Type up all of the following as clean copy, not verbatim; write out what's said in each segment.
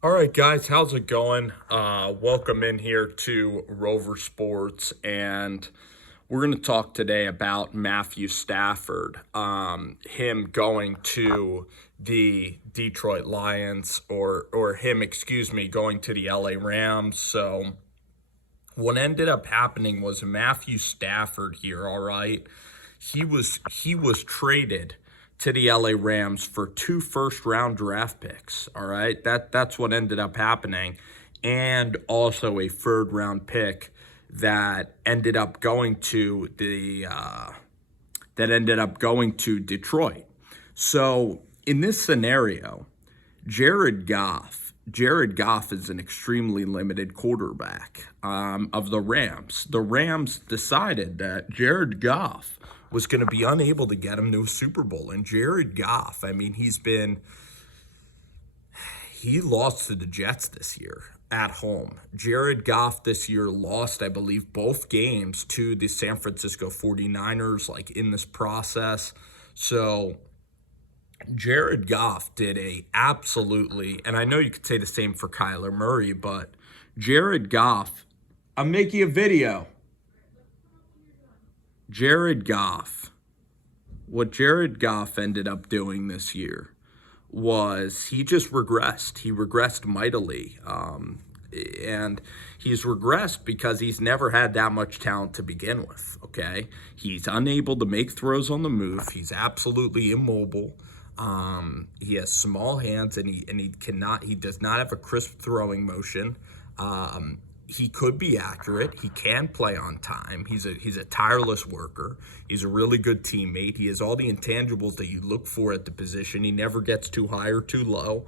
All right, guys, how's it going? Welcome in here to Rover Sports, and we're going to talk today about Matthew Stafford, him going to the Detroit Lions, or him, excuse me, going to the LA Rams. So what ended up happening was Matthew Stafford here, all right. He was traded to the LA Rams for two first round draft picks, all right. That's what ended up happening, and also a third round pick that ended up going to Detroit. So in this scenario, Jared Goff is an extremely limited quarterback of the Rams. The Rams decided that Jared Goff was going to be unable to get him to a Super Bowl. And Jared Goff, I mean, he lost to the Jets this year at home. Jared Goff this year lost, I believe, both games to the San Francisco 49ers, like in this process. So Jared Goff did a absolutely, and I know you could say the same for Kyler Murray, but Jared Goff, I'm making a video. Jared Goff, what Jared Goff ended up doing this year was he just regressed. He regressed mightily. And he's regressed because he's never had that much talent to begin with, okay? He's unable to make throws on the move. He's absolutely immobile. He has small hands, and he does not have a crisp throwing motion. He could be accurate. He can play on time. He's a tireless worker. He's a really good teammate. He has all the intangibles that you look for at the position. He never gets too high or too low.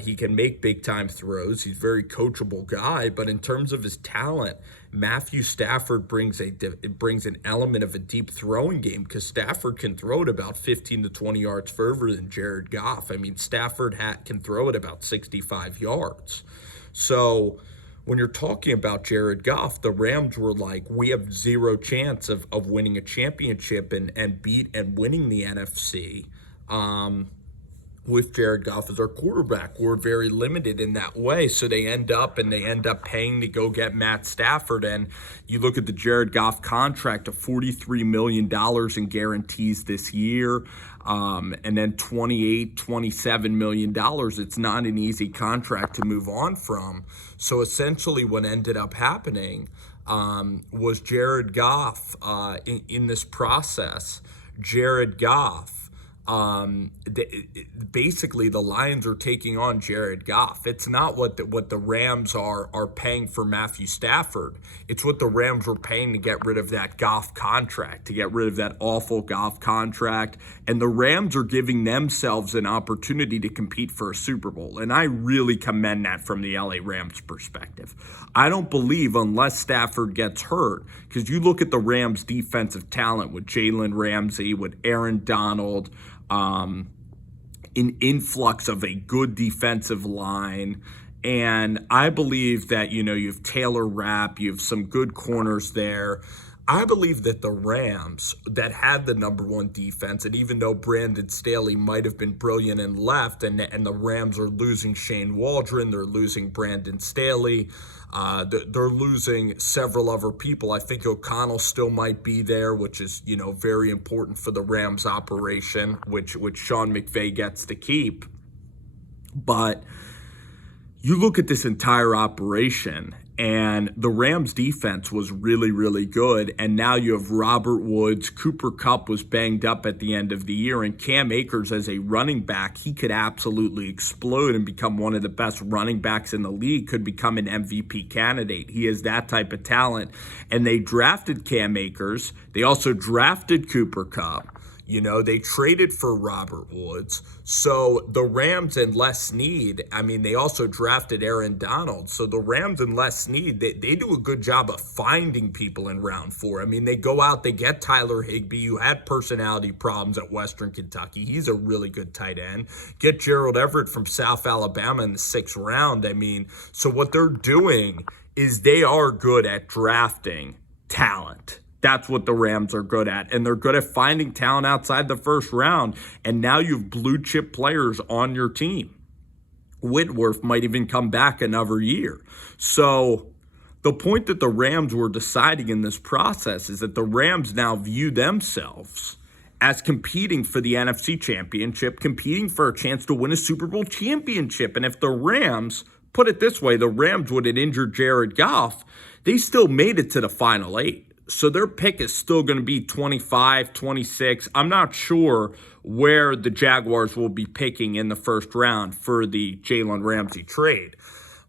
He can make big time throws. He's a very coachable guy. But in terms of his talent, Matthew Stafford brings an element of a deep throwing game, because Stafford can throw it about 15 to 20 yards further than Jared Goff. I mean, Stafford can throw it about 65 yards. So when you're talking about Jared Goff, the Rams were like, we have zero chance of winning a championship and winning the NFC. With Jared Goff as our quarterback, we're very limited in that way. So they end up paying to go get Matt Stafford. And you look at the Jared Goff contract of $43 million in guarantees this year, and then $27 million. It's not an easy contract to move on from. So essentially what ended up happening was Jared Goff in this process. Jared Goff, basically the Lions are taking on Jared Goff. It's not what the Rams are paying for Matthew Stafford. It's what the Rams were paying to get rid of that Goff contract, to get rid of that awful Goff contract. And the Rams are giving themselves an opportunity to compete for a Super Bowl. And I really commend that from the LA Rams perspective. I don't believe, unless Stafford gets hurt, because you look at the Rams' defensive talent with Jalen Ramsey, with Aaron Donald, an influx of a good defensive line. And I believe that, you have Taylor Rapp, you have some good corners there. I believe that the Rams, that had the number one defense, and even though Brandon Staley might have been brilliant and left, and the Rams are losing Shane Waldron, they're losing Brandon Staley, they're losing several other people. I think O'Connell still might be there, which is, very important for the Rams operation, which Sean McVay gets to keep. But you look at this entire operation, and the Rams defense was really, really good. And now you have Robert Woods. Cooper Kupp was banged up at the end of the year. And Cam Akers as a running back, he could absolutely explode and become one of the best running backs in the league, could become an MVP candidate. He is that type of talent. And they drafted Cam Akers. They also drafted Cooper Kupp. They traded for Robert Woods. So the Rams and Les Snead, they also drafted Aaron Donald. So the Rams and Les Snead, they do a good job of finding people in round 4. They go out, they get Tyler Higbee, who had personality problems at Western Kentucky. He's a really good tight end. Get Gerald Everett from South Alabama in the 6th round. So what they're doing is they are good at drafting talent. That's what the Rams are good at. And they're good at finding talent outside the first round. And now you have blue chip players on your team. Whitworth might even come back another year. So the point that the Rams were deciding in this process is that the Rams now view themselves as competing for the NFC Championship, competing for a chance to win a Super Bowl championship. And if the Rams, put it this way, the Rams would have injured Jared Goff, they still made it to the final 8. So their pick is still going to be 25, 26. I'm not sure where the Jaguars will be picking in the first round for the Jalen Ramsey trade.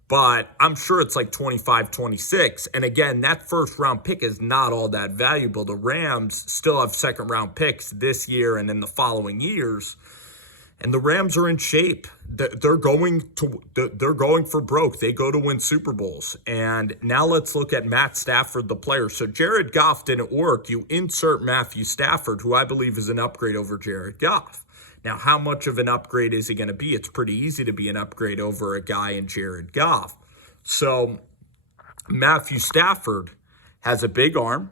But I'm sure it's like 25, 26. And again, that first round pick is not all that valuable. The Rams still have second round picks this year and in the following years. And the Rams are in shape. They're going for broke. They go to win Super Bowls. And now let's look at Matt Stafford, the player. So Jared Goff didn't work. You insert Matthew Stafford, who I believe is an upgrade over Jared Goff. Now, how much of an upgrade is he going to be? It's pretty easy to be an upgrade over a guy in Jared Goff. So Matthew Stafford has a big arm.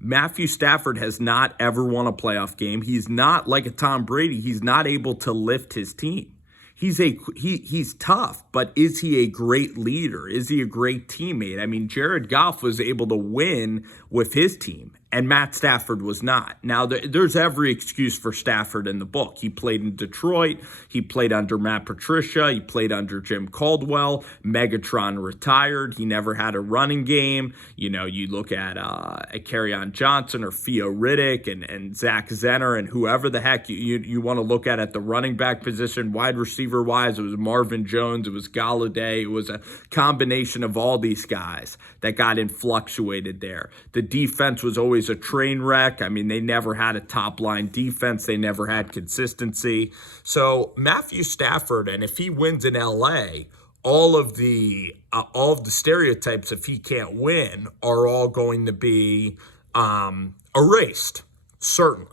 Matthew Stafford has not ever won a playoff game. He's not like a Tom Brady. He's not able to lift his team. He's tough, but is he a great leader? Is he a great teammate? I mean, Jared Goff was able to win with his team, and Matt Stafford was not. Now, there's every excuse for Stafford in the book. He played in Detroit. He played under Matt Patricia. He played under Jim Caldwell. Megatron retired. He never had a running game. You know, you look at Kerryon Johnson or Theo Riddick and Zach Zenner and whoever the heck you want to look at the running back position, wide receiver-wise. It was Marvin Jones. It was Galladay. It was a combination of all these guys that got influctuated there. The defense was always a train wreck. I mean, they never had a top-line defense. They never had consistency. So Matthew Stafford, and if he wins in L.A., all of the stereotypes, if he can't win, are all going to be erased, certainly.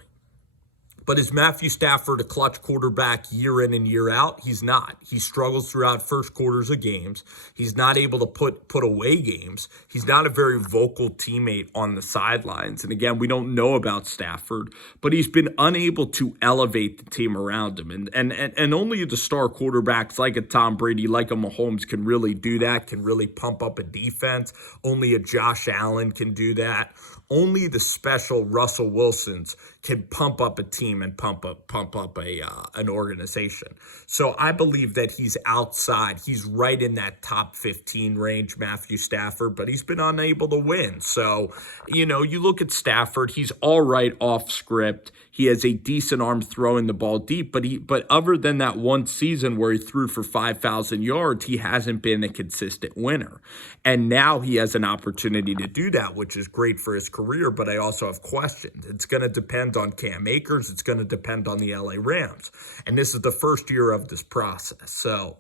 But is Matthew Stafford a clutch quarterback year in and year out? He's not. He struggles throughout first quarters of games. He's not able to put away games. He's not a very vocal teammate on the sidelines. And again, we don't know about Stafford, but he's been unable to elevate the team around him. And only the star quarterbacks like a Tom Brady, like a Mahomes can really do that, can really pump up a defense. Only a Josh Allen can do that. Only the special Russell Wilsons can pump up a team and pump up an organization. So I believe that he's outside. He's right in that top 15 range, Matthew Stafford, but he's been unable to win. So, you know, you look at Stafford, he's all right off script. He has a decent arm throwing the ball deep, but other than that one season where he threw for 5,000 yards, he hasn't been a consistent winner. And now he has an opportunity to do that, which is great for his career, but I also have questions. It's going to depend on Cam Akers. It's going to depend on the LA Rams. And this is the first year of this process. So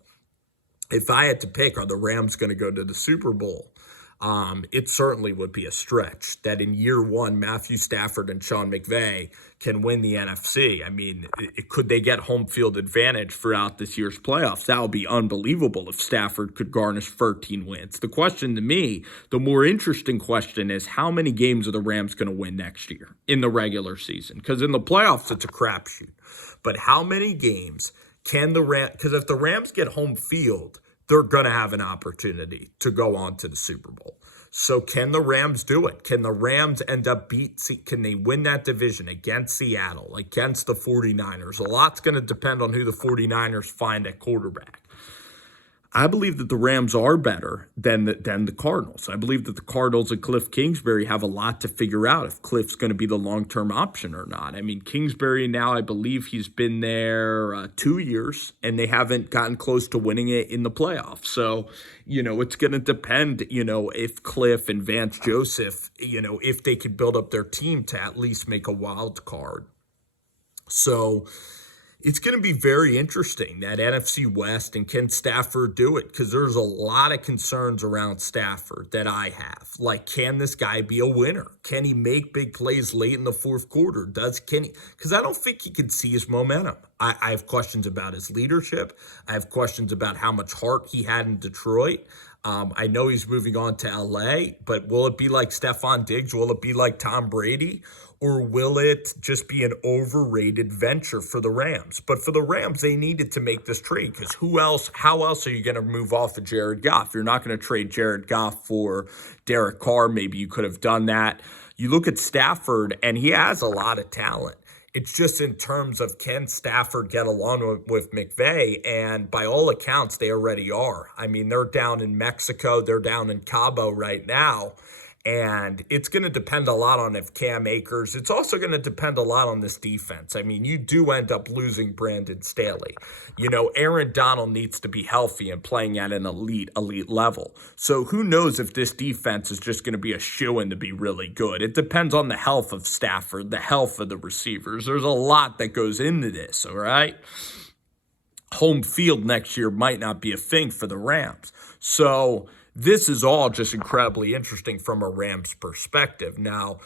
if I had to pick, are the Rams going to go to the Super Bowl? It certainly would be a stretch that in year one, Matthew Stafford and Sean McVay can win the NFC. I mean, could they get home field advantage throughout this year's playoffs? That would be unbelievable if Stafford could garnish 13 wins. The question to me, the more interesting question is, how many games are the Rams going to win next year in the regular season? Because in the playoffs, it's a crapshoot. But how many games can the Rams, because if the Rams get home field, they're going to have an opportunity to go on to the Super Bowl. So can the Rams do it? Can the Rams end up can they win that division against Seattle, against the 49ers? A lot's going to depend on who the 49ers find at quarterback. I believe that the Rams are better than the Cardinals. I believe that the Cardinals and Cliff Kingsbury have a lot to figure out if Cliff's going to be the long-term option or not. I mean, Kingsbury now, I believe he's been there 2 years, and they haven't gotten close to winning it in the playoffs. So, you know, it's going to depend, you know, if Cliff and Vance Joseph, you know, if they could build up their team to at least make a wild card. So it's going to be very interesting, that NFC West, and can Stafford do it? Because there's a lot of concerns around Stafford that I have. Like, can this guy be a winner? Can he make big plays late in the fourth quarter? Because I don't think he can see his momentum. I have questions about his leadership. I have questions about how much heart he had in Detroit. I know he's moving on to LA, but will it be like Stephon Diggs? Will it be like Tom Brady? Or will it just be an overrated venture for the Rams? But for the Rams, they needed to make this trade because how else are you going to move off of Jared Goff? You're not going to trade Jared Goff for Derek Carr. Maybe you could have done that. You look at Stafford, and he has a lot of talent. It's just in terms of can Stafford get along with McVay? And by all accounts, they already are. I mean, they're down in Mexico. They're down in Cabo right now. And it's going to depend a lot on if Cam Akers. It's also going to depend a lot on this defense. I mean, you do end up losing Brandon Staley. Aaron Donald needs to be healthy and playing at an elite level. So who knows if this defense is just going to be a shoo-in to be really good. It depends on the health of Stafford, the health of the receivers. There's a lot that goes into this, all right? Home field next year might not be a thing for the Rams. So this is all just incredibly interesting from a Rams perspective. Now,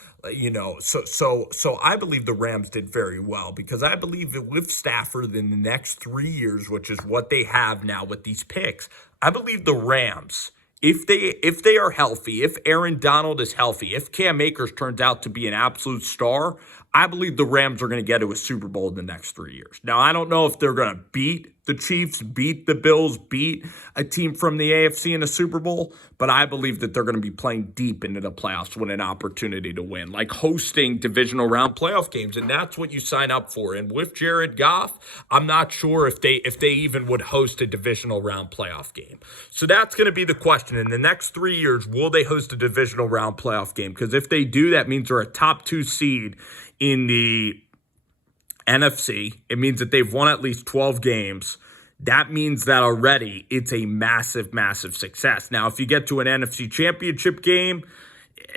so I believe the Rams did very well because I believe that with Stafford in the next 3 years, which is what they have now with these picks, I believe the Rams, if they are healthy, if Aaron Donald is healthy, if Cam Akers turns out to be an absolute star, I believe the Rams are going to get to a Super Bowl in the next 3 years. Now, I don't know if they're going to beat the Chiefs, beat the Bills, beat a team from the AFC in a Super Bowl, but I believe that they're going to be playing deep into the playoffs with an opportunity to win, like hosting divisional round playoff games, and that's what you sign up for. And with Jared Goff, I'm not sure if they even would host a divisional round playoff game. So that's going to be the question. In the next 3 years, will they host a divisional round playoff game? Because if they do, that means they're a top 2 seed in the NFC. It means that they've won at least 12 games. That means that already it's a massive, massive success. Now, if you get to an NFC championship game,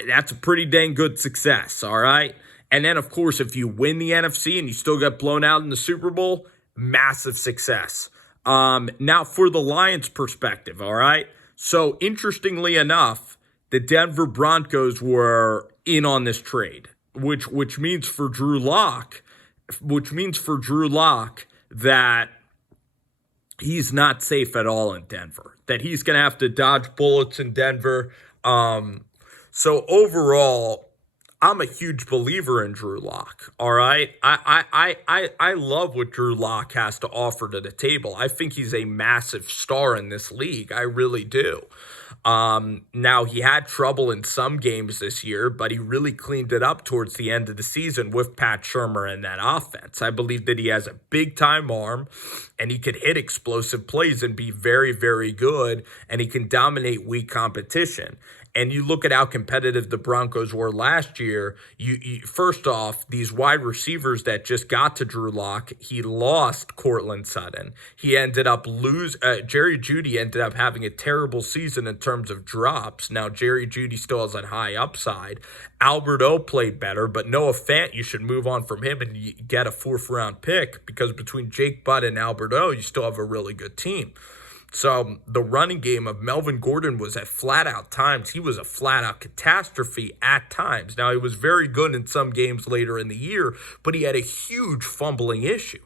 that's a pretty dang good success, all right? And then, of course, if you win the NFC and you still get blown out in the Super Bowl, massive success. Now, for the Lions' perspective, all right? So, interestingly enough, the Denver Broncos were in on this trade, which means for Drew Lock that he's not safe at all in Denver, that he's going to have to dodge bullets in Denver. So overall, I'm a huge believer in Drew Lock. All right. I love what Drew Lock has to offer to the table. I think he's a massive star in this league. I really do. Now he had trouble in some games this year, but he really cleaned it up towards the end of the season with Pat Shurmur and that offense. I believe that he has a big time arm and he could hit explosive plays and be very, very good. And he can dominate weak competition. And you look at how competitive the Broncos were last year. You first off, these wide receivers that just got to Drew Lock, he lost Courtland Sutton. He ended up Jerry Jeudy ended up having a terrible season in terms of drops. Now, Jerry Jeudy still has a high upside. Albert O played better, but Noah Fant, you should move on from him and get a 4th round pick because between Jake Butt and Albert O, you still have a really good team. So the running game of Melvin Gordon was at flat-out times. He was a flat-out catastrophe at times. Now, he was very good in some games later in the year, but he had a huge fumbling issue.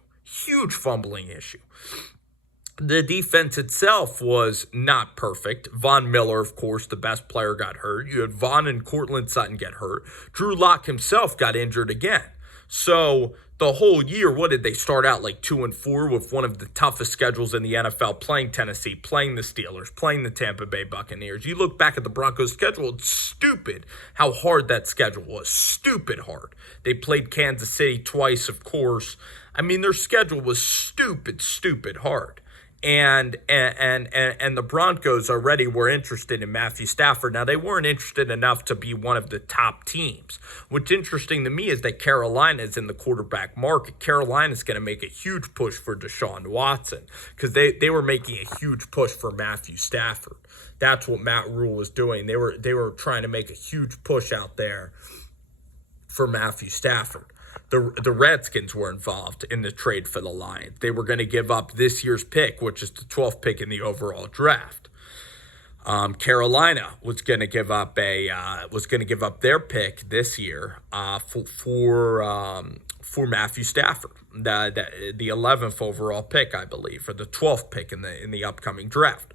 The defense itself was not perfect. Von Miller, of course, the best player, got hurt. You had Von and Courtland Sutton get hurt. Drew Lock himself got injured again. So the whole year, what did they start out like 2-4 with one of the toughest schedules in the NFL, playing Tennessee, playing the Steelers, playing the Tampa Bay Buccaneers. You look back at the Broncos' schedule, it's stupid how hard that schedule was. Stupid hard. They played Kansas City twice, of course. I mean, their schedule was stupid hard. And the Broncos already were interested in Matthew Stafford. Now, they weren't interested enough to be one of the top teams. What's interesting to me is that Carolina is in the quarterback market. Carolina's going to make a huge push for Deshaun Watson because they were making a huge push for Matthew Stafford. That's what Matt Rule was doing. They were trying to make a huge push out there for Matthew Stafford. The Redskins were involved in the trade for the Lions. They were going to give up this year's pick, which is the 12th pick in the overall draft. Carolina was going to give up their pick this year for Matthew Stafford, the 11th overall pick, I believe, or the 12th pick in the upcoming draft.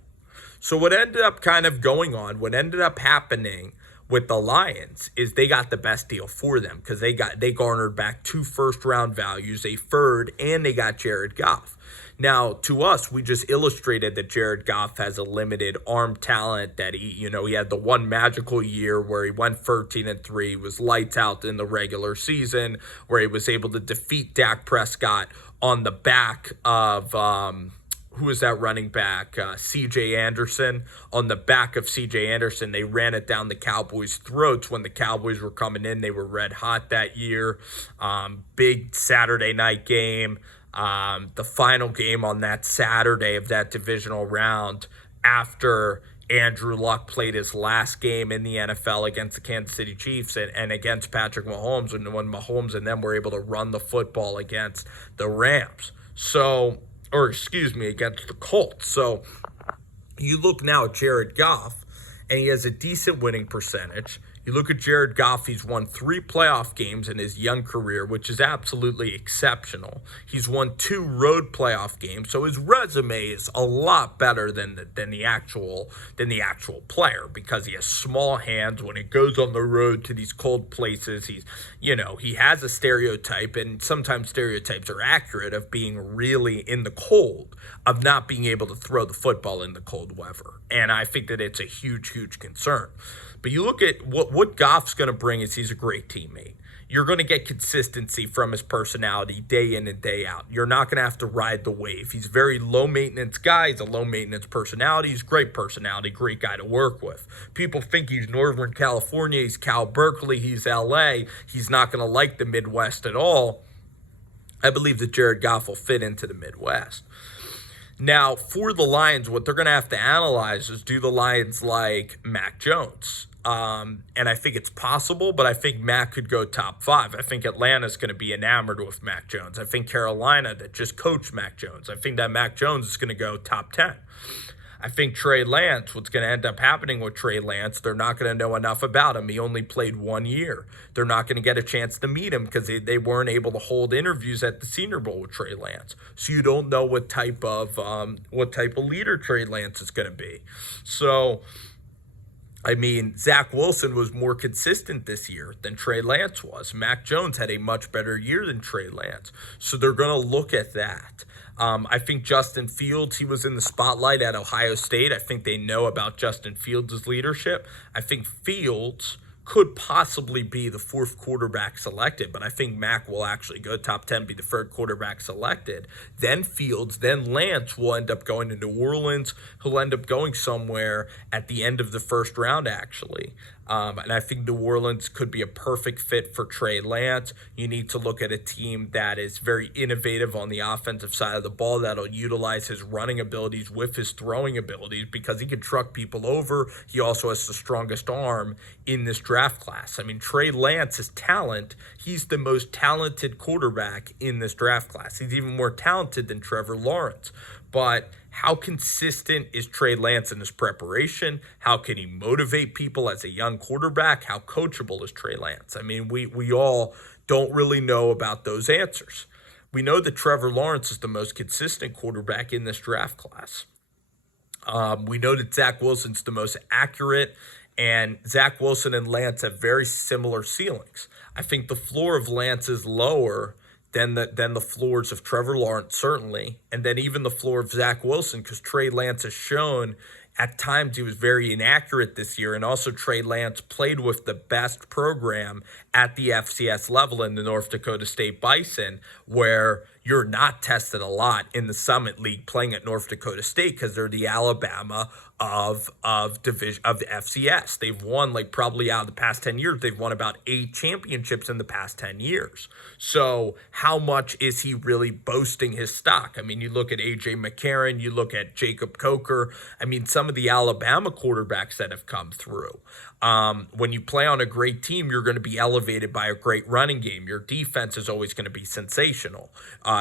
So what ended up kind of going on, what ended up happening with the Lions is they got the best deal for them because they garnered back 2 first-round values, a third, and they got Jared Goff. Now, to us, we just illustrated that Jared Goff has a limited arm talent, that he had the one magical year where he went 13-3, was lights out in the regular season, where he was able to defeat Dak Prescott on the back of who was that running back? C.J. Anderson. On the back of C.J. Anderson, they ran it down the Cowboys' throats when the Cowboys were coming in. They were red hot that year. Big Saturday night game. The final game on that Saturday of that divisional round after Andrew Luck played his last game in the NFL against the Kansas City Chiefs and against Patrick Mahomes, and when Mahomes and them were able to run the football against the Rams. Against the Colts. So you look now at Jared Goff, and he has a decent winning percentage. You look at Jared Goff, he's won 3 playoff games in his young career, which is absolutely exceptional. He's won 2 road playoff games, so his resume is a lot better than the actual player, because he has small hands when he goes on the road to these cold places. He has a stereotype, and sometimes stereotypes are accurate, of being really in the cold, of not being able to throw the football in the cold weather. And I think that it's a huge, huge concern. But you look at what Goff's going to bring is he's a great teammate. You're going to get consistency from his personality day in and day out. You're not going to have to ride the wave. He's a very low-maintenance guy. He's a low-maintenance personality. He's great personality, great guy to work with. People think he's Northern California. He's Cal Berkeley. He's L.A. He's not going to like the Midwest at all. I believe that Jared Goff will fit into the Midwest. Now, for the Lions, what they're going to have to analyze is, do the Lions like Mac Jones? And I think it's possible, but I think Mac could go top 5. I think Atlanta's going to be enamored with Mac Jones. I think Carolina, that just coached Mac Jones, I think that Mac Jones is going to go top 10. I think Trey Lance, what's going to end up happening with Trey Lance, they're not going to know enough about him. He only played 1 year. They're not going to get a chance to meet him because they weren't able to hold interviews at the Senior Bowl with Trey Lance. So you don't know what type of leader Trey Lance is going to be. So, Zach Wilson was more consistent this year than Trey Lance was. Mac Jones had a much better year than Trey Lance. So they're going to look at that. I think Justin Fields, he was in the spotlight at Ohio State. I think they know about Justin Fields' leadership. I think Fields could possibly be the 4th quarterback selected, but I think Mac will actually go top 10, be the 3rd quarterback selected. Then Fields, then Lance will end up going to New Orleans. He'll end up going somewhere at the end of the 1st round, actually. And I think New Orleans could be a perfect fit for Trey Lance. You need to look at a team that is very innovative on the offensive side of the ball, that'll utilize his running abilities with his throwing abilities, because he can truck people over. He also has the strongest arm in this draft class. Trey Lance's talent, he's the most talented quarterback in this draft class. He's even more talented than Trevor Lawrence. But how consistent is Trey Lance in his preparation? How can he motivate people as a young quarterback? How coachable is Trey Lance? We all don't really know about those answers. We know that Trevor Lawrence is the most consistent quarterback in this draft class. We know that Zach Wilson's the most accurate, and Zach Wilson and Lance have very similar ceilings. I think the floor of Lance is lower than the floors of Trevor Lawrence, certainly, and then even the floor of Zach Wilson, because Trey Lance has shown at times he was very inaccurate this year, and also Trey Lance played with the best program at the FCS level in the North Dakota State Bison, where you're not tested a lot in the Summit League playing at North Dakota State, because they're the Alabama of the FCS. They've won, probably out of the past 10 years, they've won about 8 championships in the past 10 years. So how much is he really boasting his stock? You look at A.J. McCarron, you look at Jacob Coker. Some of the Alabama quarterbacks that have come through. When you play on a great team, you're going to be elevated by a great running game. Your defense is always going to be sensational.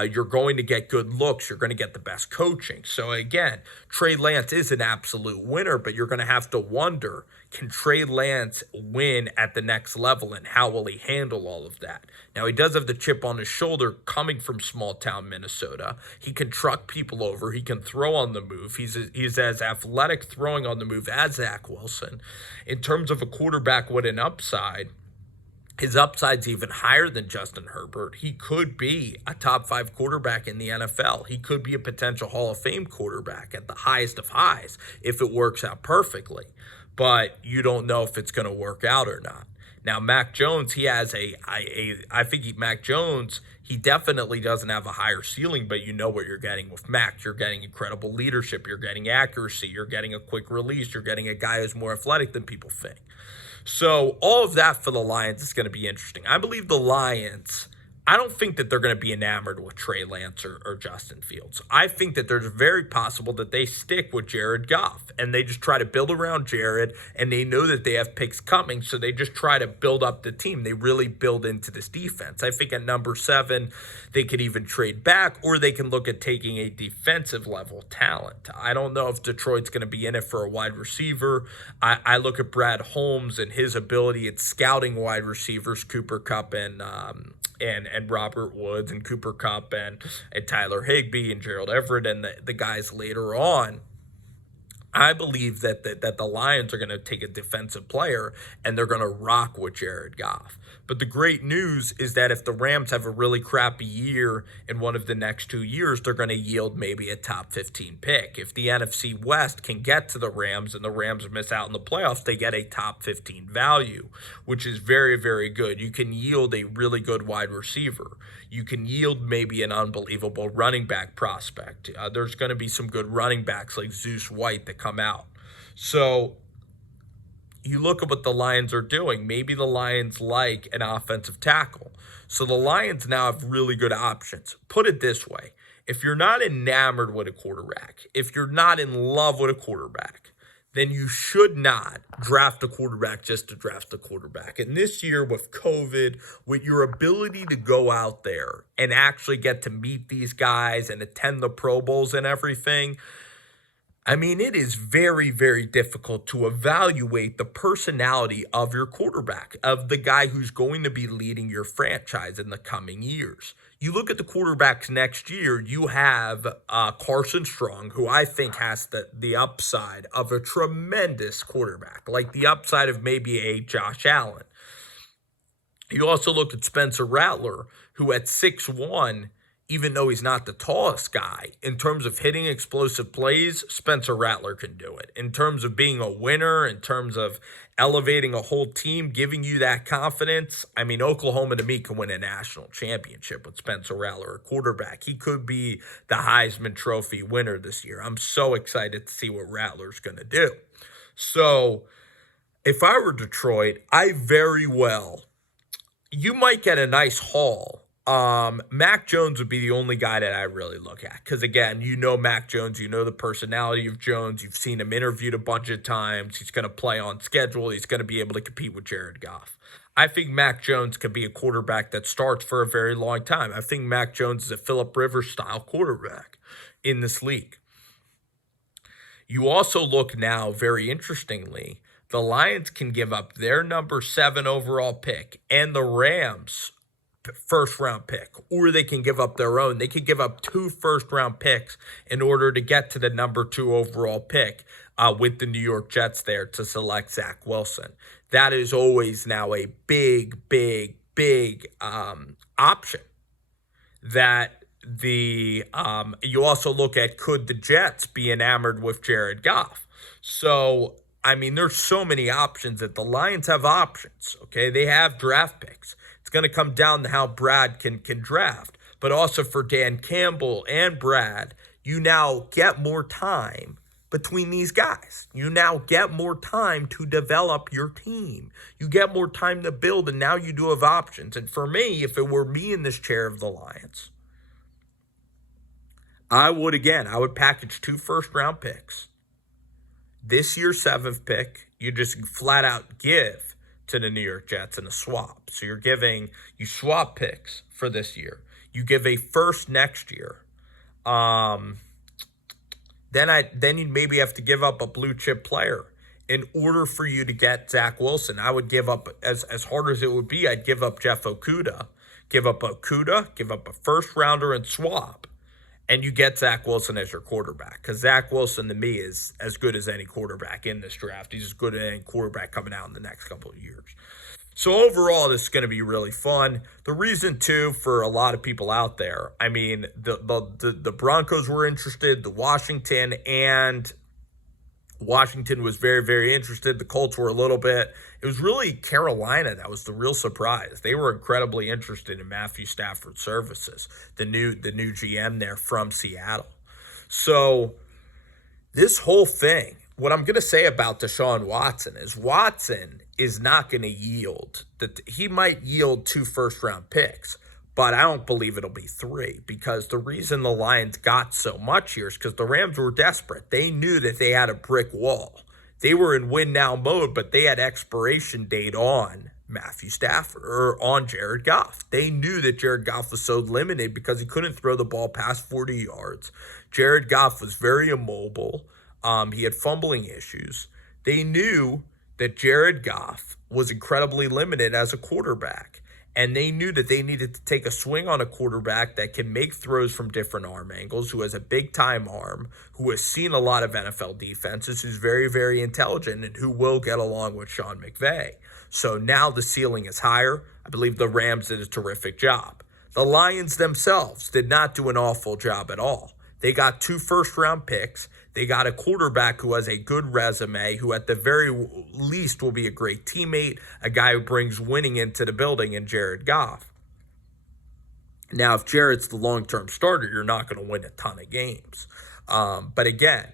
You're going to get good looks. You're going to get the best coaching. So again, Trey Lance is an absolute winner, but you're going to have to wonder, can Trey Lance win at the next level, and how will he handle all of that? Now, he does have the chip on his shoulder coming from small town Minnesota. He can truck people over. He can throw on the move. He's as athletic throwing on the move as Zach Wilson. In terms of a quarterback with an upside, his upside's even higher than Justin Herbert. He could be a top 5 quarterback in the NFL. He could be a potential Hall of Fame quarterback at the highest of highs if it works out perfectly. But you don't know if it's going to work out or not. Now, Mac Jones, Mac Jones, he definitely doesn't have a higher ceiling, but you know what you're getting with Mac. You're getting incredible leadership. You're getting accuracy. You're getting a quick release. You're getting a guy who's more athletic than people think. So all of that for the Lions is going to be interesting. I believe the Lions, I don't think that they're going to be enamored with Trey Lance or Justin Fields. I think that there's very possible that they stick with Jared Goff and they just try to build around Jared, and they know that they have picks coming, so they just try to build up the team. They really build into this defense. I think at number 7, they could even trade back, or they can look at taking a defensive level talent. I don't know if Detroit's going to be in it for a wide receiver. I look at Brad Holmes and his ability at scouting wide receivers, Cooper Kupp and Robert Woods and Cooper Kupp and Tyler Higbee and Gerald Everett and the guys later on. I believe that the Lions are going to take a defensive player and they're going to rock with Jared Goff. But the great news is that if the Rams have a really crappy year in one of the next 2 years, they're going to yield maybe a top 15 pick. If the NFC West can get to the Rams and the Rams miss out in the playoffs, they get a top 15 value, which is very, very good. You can yield a really good wide receiver. You can yield maybe an unbelievable running back prospect. There's going to be some good running backs like Zeus White that come out. So you look at what the Lions are doing. Maybe the Lions like an offensive tackle. So the Lions now have really good options. Put it this way. If you're not enamored with a quarterback, if you're not in love with a quarterback, then you should not draft a quarterback just to draft a quarterback. And this year with COVID, with your ability to go out there and actually get to meet these guys and attend the Pro Bowls and everything, I mean, it is very, very difficult to evaluate the personality of your quarterback, of the guy who's going to be leading your franchise in the coming years. You look at the quarterbacks next year, you have Carson Strong, who I think has the upside of a tremendous quarterback, like the upside of maybe a Josh Allen. You also look at Spencer Rattler, who at 6'1", even though he's not the tallest guy, in terms of hitting explosive plays, Spencer Rattler can do it. In terms of being a winner, in terms of elevating a whole team, giving you that confidence, I mean, Oklahoma to me can win a national championship with Spencer Rattler, a quarterback. He could be the Heisman Trophy winner this year. I'm so excited to see what Rattler's going to do. So if I were Detroit, you might get a nice haul. Mac Jones would be the only guy that I really look at. Because, again, you know Mac Jones. You know the personality of Jones. You've seen him interviewed a bunch of times. He's going to play on schedule. He's going to be able to compete with Jared Goff. I think Mac Jones could be a quarterback that starts for a very long time. I think Mac Jones is a Phillip Rivers-style quarterback in this league. You also look now, very interestingly, the Lions can give up their number 7 overall pick and the Rams' first-round pick, or they can give up their own. They could give up 2 first-round picks in order to get to the number 2 overall pick with the New York Jets there to select Zach Wilson. That is always now a big option. That you also look at, could the Jets be enamored with Jared Goff? So, I mean, there's so many options that the Lions have options, okay? They have draft picks. It's going to come down to how Brad can draft. But also for Dan Campbell and Brad, you now get more time between these guys. You now get more time to develop your team. You get more time to build, and now you do have options. And for me, if it were me in this chair of the Lions, I would package 2 first-round picks. This year's 7th pick, you just flat out give to the New York Jets in a swap. So you swap picks for this year. You give a first next year. Then you'd maybe have to give up a blue chip player in order for you to get Zach Wilson. I would give up, as hard as it would be, I'd give up Jeff Okudah, give up a first rounder and swap, and you get Zach Wilson as your quarterback. Because Zach Wilson, to me, is as good as any quarterback in this draft. He's as good as any quarterback coming out in the next couple of years. So overall, this is going to be really fun. The reason, too, for a lot of people out there, I mean, the Broncos were interested, Washington was very, very interested. The Colts were a little bit. It was really Carolina that was the real surprise. They were incredibly interested in Matthew Stafford's services, the new GM there from Seattle. So this whole thing, what I'm going to say about Deshaun Watson is not going to yield. He might yield 2 first-round picks, but I don't believe it'll be 3, because the reason the Lions got so much here is because the Rams were desperate. They knew that they had a brick wall. They were in win-now mode, but they had expiration date on Matthew Stafford, or on Jared Goff. They knew that Jared Goff was so limited because he couldn't throw the ball past 40 yards. Jared Goff was very immobile. He had fumbling issues. They knew that Jared Goff was incredibly limited as a quarterback. And they knew that they needed to take a swing on a quarterback that can make throws from different arm angles, who has a big-time arm, who has seen a lot of NFL defenses, who's very, very intelligent, and who will get along with Sean McVay. So now the ceiling is higher. I believe the Rams did a terrific job. The Lions themselves did not do an awful job at all. They got 2 first-round picks. They got a quarterback who has a good resume, who at the very least will be a great teammate, a guy who brings winning into the building in Jared Goff. Now, if Jared's the long-term starter, you're not going to win a ton of games. But again,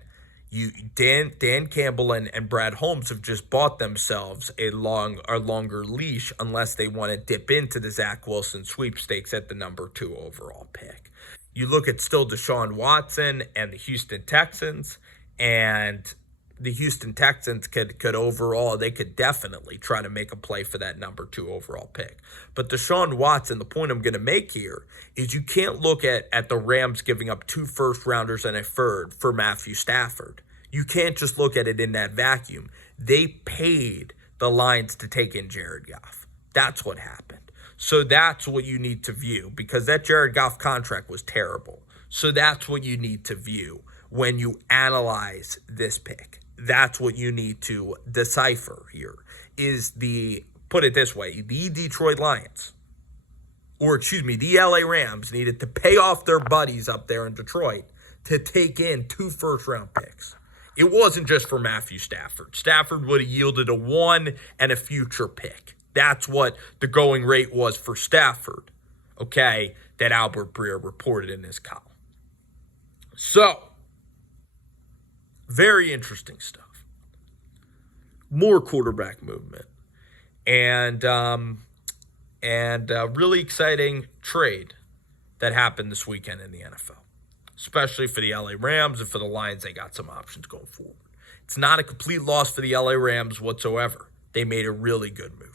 Dan Campbell and Brad Holmes have just bought themselves a longer leash unless they want to dip into the Zach Wilson sweepstakes at the number 2 overall pick. You look at still Deshaun Watson and the Houston Texans, and the Houston Texans could overall, they could definitely try to make a play for that number 2 overall pick. But Deshaun Watson, the point I'm going to make here is you can't look at the Rams giving up 2 first-rounders and a third for Matthew Stafford. You can't just look at it in that vacuum. They paid the Lions to take in Jared Goff. That's what happened. So that's what you need to view, because that Jared Goff contract was terrible. So that's what you need to view when you analyze this pick. That's what you need to decipher here is put it this way, the Detroit Lions, the LA Rams needed to pay off their buddies up there in Detroit to take in 2 first-round picks. It wasn't just for Matthew Stafford. Stafford would have yielded a 1 and a future pick. That's what the going rate was for Stafford, okay, that Albert Breer reported in his column. So, very interesting stuff. More quarterback movement. And really exciting trade that happened this weekend in the NFL, especially for the LA Rams, and for the Lions. They got some options going forward. It's not a complete loss for the LA Rams whatsoever. They made a really good move.